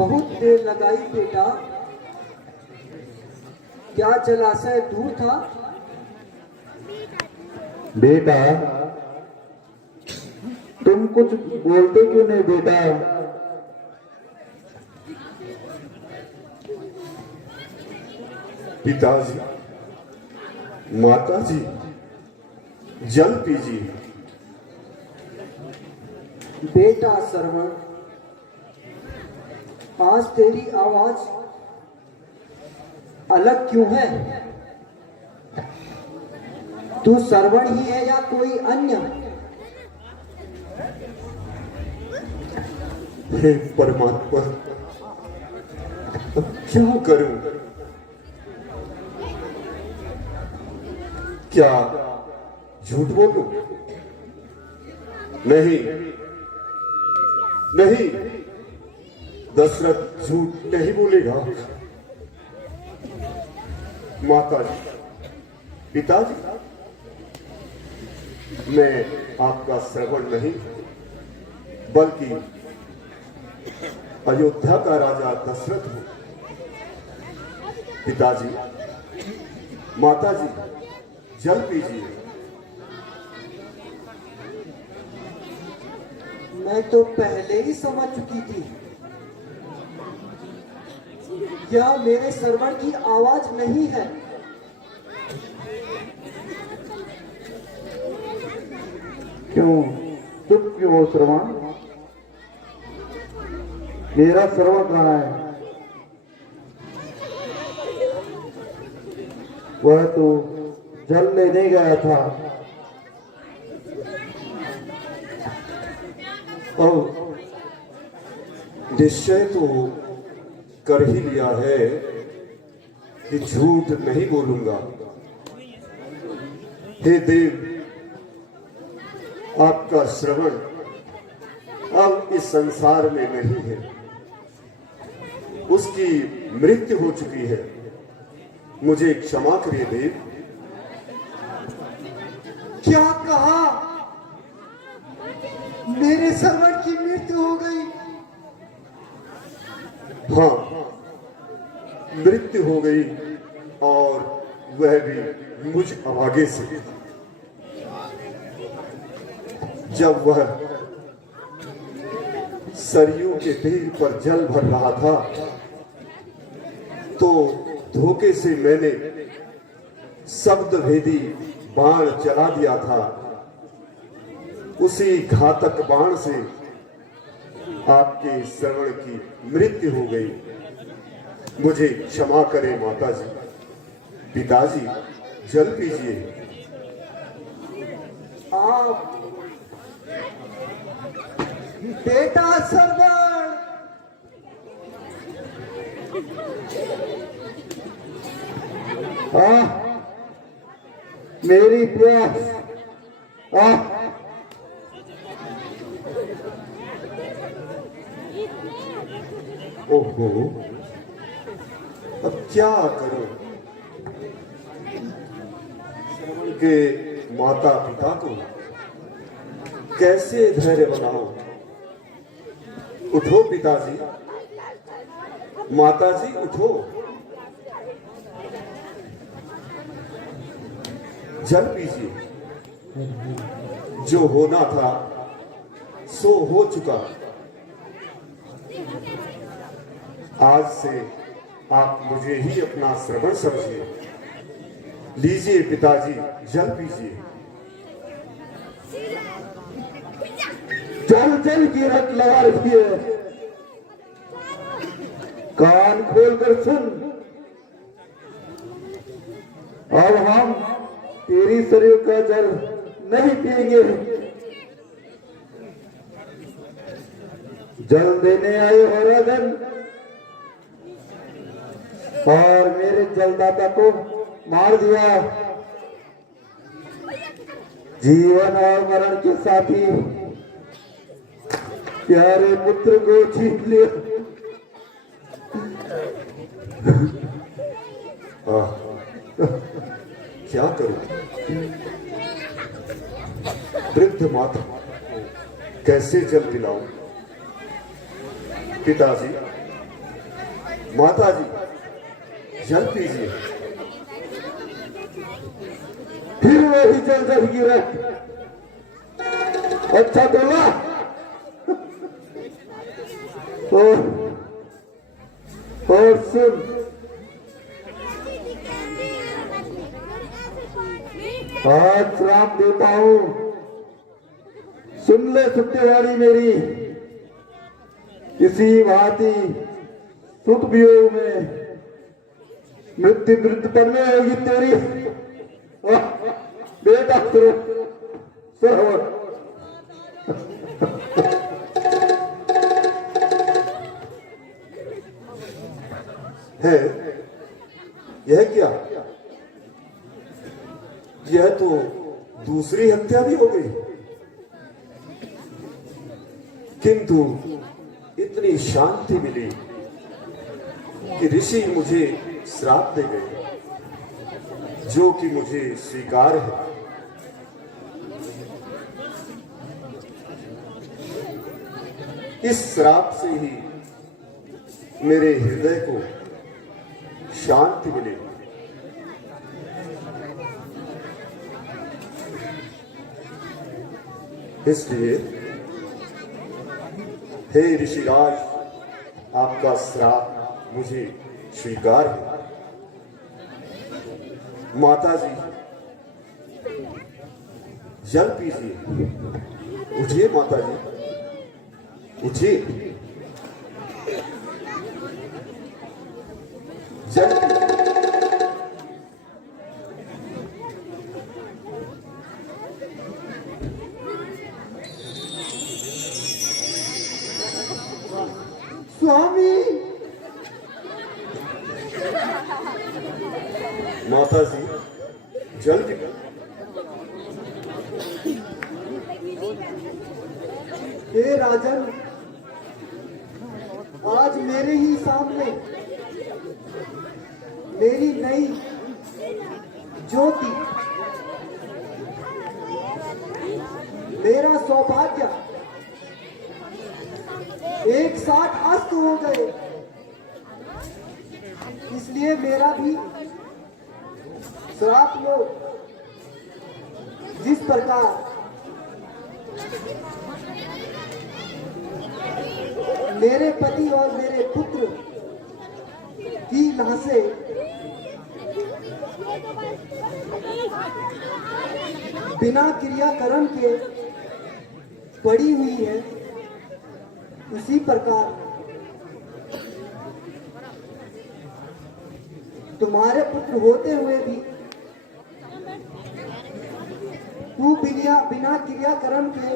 बहुत देर लगाई बेटा। क्या जलाशय दूर था? बेटा तुम कुछ बोलते क्यों नहीं बेटा? पिताजी, माताजी, जल पीजिए। बेटा श्रवण, आज तेरी आवाज अलग क्यों है? तू श्रवण ही है या कोई अन्य? हे परमात्मा, अब क्या करूं? क्या झूठ बोलूं? नहीं नहीं, दशरथ झूठ नहीं बोलेगा। माताजी, पिताजी, मैं आपका श्रवण नहीं बल्कि अयोध्या का राजा दशरथ हूं। पिताजी, माताजी, जल पीजिए। मैं तो पहले ही समझ चुकी थी। क्या मेरे श्रवण की आवाज नहीं है? क्यों चुप क्यों हो श्रवण? मेरा श्रवण कहाँ है? वह तो जल लेने गया था। और निश्चय तो कर ही लिया है कि झूठ नहीं बोलूंगा। हे देव, आपका श्रवण अब इस संसार में नहीं है। उसकी मृत्यु हो चुकी है। मुझे क्षमा करिए देव। क्या कहा? मेरे श्रवण की मृत्यु हो गई? हाँ, मृत्यु हो गई, और वह भी मुझ अभागे से। जब वह सरयू के तीर पर जल भर रहा था तो धोखे से मैंने शब्द भेदी बाण चला दिया था। उसी घातक बाण से आपके श्रवण की मृत्यु हो गई। मुझे क्षमा करें माताजी। पिताजी, जल पीजिए। आप बेटा श्रवण, मेरी प्यास। ओहो, अब क्या करूं? श्रवण के माता पिता को कैसे धैर्य बनाऊं? उठो पिताजी, माताजी उठो। जल पीजिए। जो होना था सो हो चुका। आज से आप मुझे ही अपना श्रवण समझिए। लीजिए पिताजी, जल पीजिए। जल जल की रट लगा रखी है। कान खोलकर सुन। अब हम तेरी शरीर का जल नहीं पिएंगे। जल देने आए हो राजन, और मेरे जलदाता को मार दिया। जीवन और मरण के साथी प्यारे पुत्र को छीन लिया। क्या करूं? वृद्ध माता कैसे जल पिलाऊं? पिताजी, माता जी, जल पीजिए। फिर वही जल जल गिरा। अच्छा बोला। और सुन, आज श्राप देता हूं, सुन ले सत्यवाणी मेरी। इसी भांति सुख वियोग में मृत्यु मृत्यु में होगी तेरी बेटा सरवर। है यह क्या? यह तो दूसरी हत्या भी हो गई, किंतु इतनी शांति मिली कि ऋषि मुझे श्राप दे गए, जो कि मुझे स्वीकार है। इस श्राप से ही मेरे हृदय को शांति मिली। इसलिए हे ऋषिराज, आपका श्राप मुझे स्वीकार है। माता जी, जल पीजिए। उठिए माता जी, उठिए, जल पीजिए। स्वामी, माता जी, जल पीजिए। हे राजन, आज मेरे ही सामने मेरी नई ज्योति, मेरा सौभाग्य एक साथ अस्त हो गए। इसलिए मेरा भी श्राप लो। जिस प्रकार मेरे पति और मेरे पुत्र की लाशें बिना क्रियाकर्म के पड़ी हुई है, उसी प्रकार तुम्हारे पुत्र होते हुए भी तू बिना क्रियाकर्म के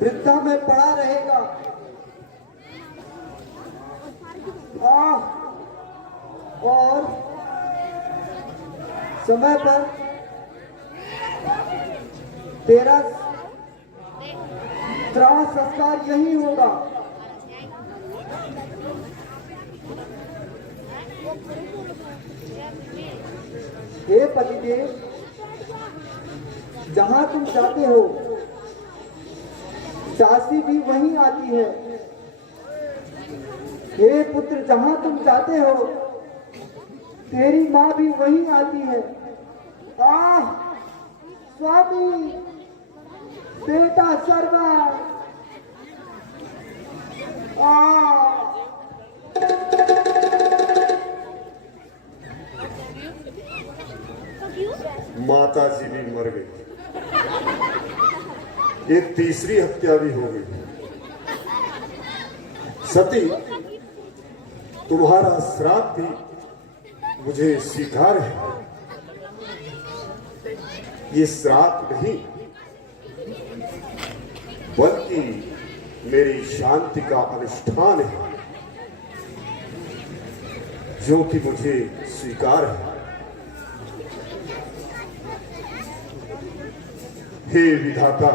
वृद्धा में पड़ा रहेगा। और समय पर तेरा श्राद्ध संस्कार यही होगा। हे पतिदेव, जहां तुम जाते हो दासी भी वहीं आती है। हे पुत्र, जहां तुम जाते हो तेरी माँ भी वहीं आती है। स्वामी, बेटा सर्वा, माता जी भी मर गई, ये तीसरी हत्या भी हो गई। सती, तुम्हारा श्राप भी मुझे स्वीकार है। ये श्राप नहीं, बल्कि मेरी शांति का अनुष्ठान है, जो कि मुझे स्वीकार है। हे विधाता,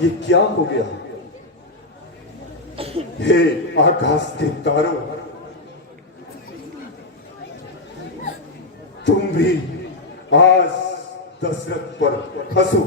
ये क्या हो गया? हे आकाश के तारों, तुम भी आज दशरथ पर हंसो।